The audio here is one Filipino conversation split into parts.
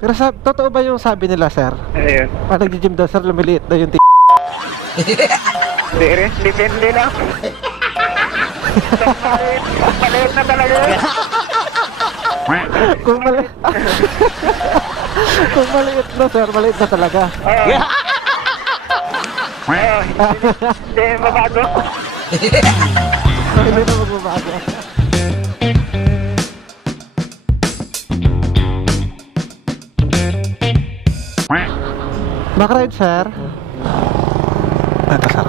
Pero totoo ba yung sabi nila, sir? Ayun. Pag nag-gym daw, sir, lumiliit daw yung Hindi rin, depende lang. Maliit na talaga yun. Kung maliit Kung maliit na, sir, maliit na talaga. Hindi mabago. Hindi na magbabago. Makaride, sir. Ito, sir.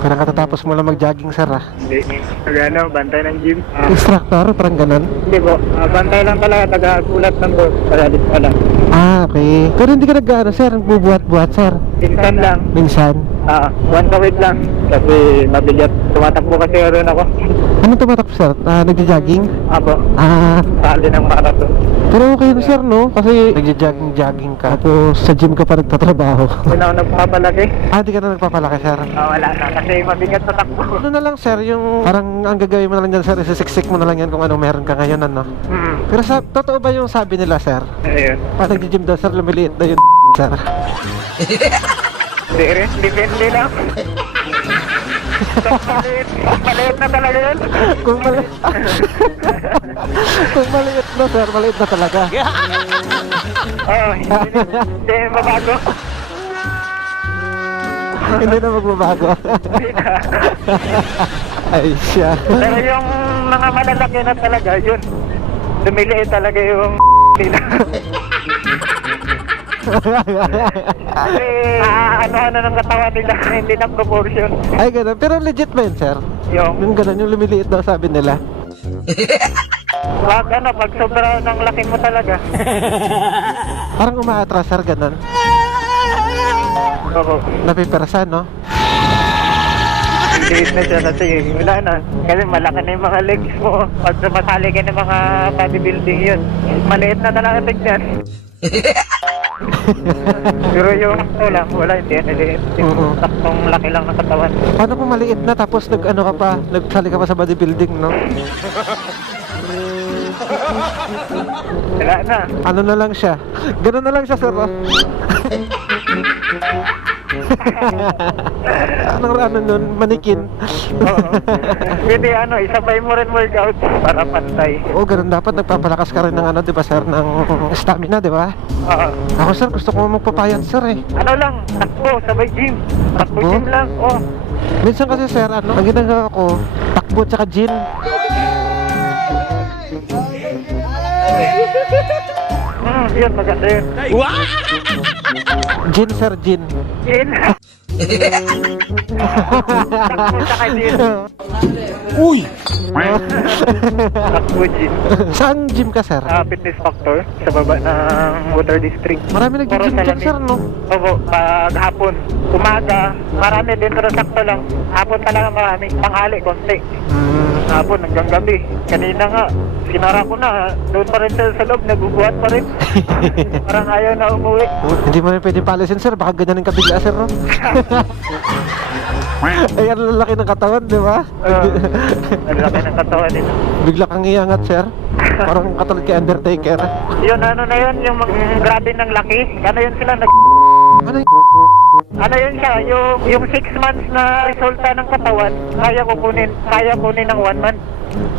Parang katatapos mo lang mag-jogging, sir, ah. Hindi, ano, bantay ng gym. Instructor, parang ganun. Hindi po, bantay lang talaga, taga-sulat lang po. Paralit pa lang. Ah, okay. Pero hindi ka nag-ano, sir, nagbubuhat-buhat, sir. Minsan lang. Minsan. Once a week lang. Kasi mabigat. Tumatakbo kasi rin ako. Anong tumatakbo, sir? Nagja-jogging? Apo, Ah, sali ng marathon. pero okay na, sir, no? Kasi nagja-jogging ka. Tapos sa gym ka pa nagtatrabaho. Hindi na ako nagpapalaki. Di ka na nagpapalaki, sir. Wala na, kasi mabigat sa takbo. Ano na lang, sir, yung parang ang gagawin mo na lang dyan, sir, isisiksik mo na lang yan kung anong meron ka ngayon, ano? Pero totoo ba yung sabi nila, sir? Ayun. Pag nag-gym daw, sir, lumiliit daw yung sir. Hindi rin, depende lang. Maliit na talaga yun. Kung maliit Kung maliit na, sir, maliit na talaga. Hindi mabago. Hindi na magbabago. Ay, siya. Pero yung mga malalaki na talaga, yun. Dumiliit talaga yung nila. Kasi ano ng katawan nila, hindi na proportion. Ay, ganun. Pero legit ba yun, sir? Yung ganun, yung lumiliit daw sabi nila. Pag sobra ng laki mo talaga. Parang umaatras, sir, ganun. Oo. Napiperasan, no? Liit na siya kasi wala na. Kasi malaki na yung mga legs mo. Pag sumasali ka ng mga bodybuilding yun, maliit na talaga tignan. Pero yung wala, hindi yan maliit. Saktong laki lang ng katawan. Paano kung maliit na tapos nag-ano ka pa, nagsali ka pa sa bodybuilding, no? Wala na. Ano na lang siya? Ganun na lang siya, sir, oh. ano nun, manikin. Pwede isabay mo rin workout para pantay. Oo, ganun dapat. Nagpapalakas ka rin ng di ba, sir, ng stamina, di ba? Oo. Ako, sir, gusto ko magpapayat, sir, eh. Ano lang, takbo, sabay gym. Takbo Takbo? gym lang, Minsan kasi, sir, ang ginagawa ko, takbo tsaka gym. Yun, maganda yun. Gin, sir, gin. Gym. Takbo tsaka gym. Uy! Takbo gym. Saan gym ka, sir? Fitness Factor sa baba ng Water District. Marami nag-gym dyan, sir, no? Opo, pag hapon. Umaga, marami din pero sakto lang. Hapon talaga marami. Tanghali, konti. Hapon hanggang gabi. Kanina nga, sinara ko na. Doon pa rin sa loob, nagubuhat pa rin. Parang ayaw na umuwi. Hindi mo rin pwede palisin, sir. Baka ganyanin ka bigla, sir, no? Ay, ang lalaki ng katawan, di ba? Ang laki ng katawan nito. Bigla kang iangat, sir. Parang katulad kay Undertaker. Yun, na yun, yung grabe ng laki. Ano yun sila, Ano y***? ano yun siya, yung 6 months na resulta ng katawan, kaya kunin ng 1 month.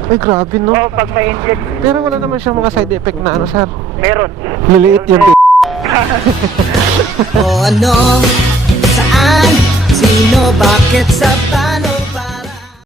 Ay, grabe, no? O, pag may inject, Pero wala naman siyang mga side effect na ano, sir. meron. Liliit yung O ano, saan, sino, bakit, sa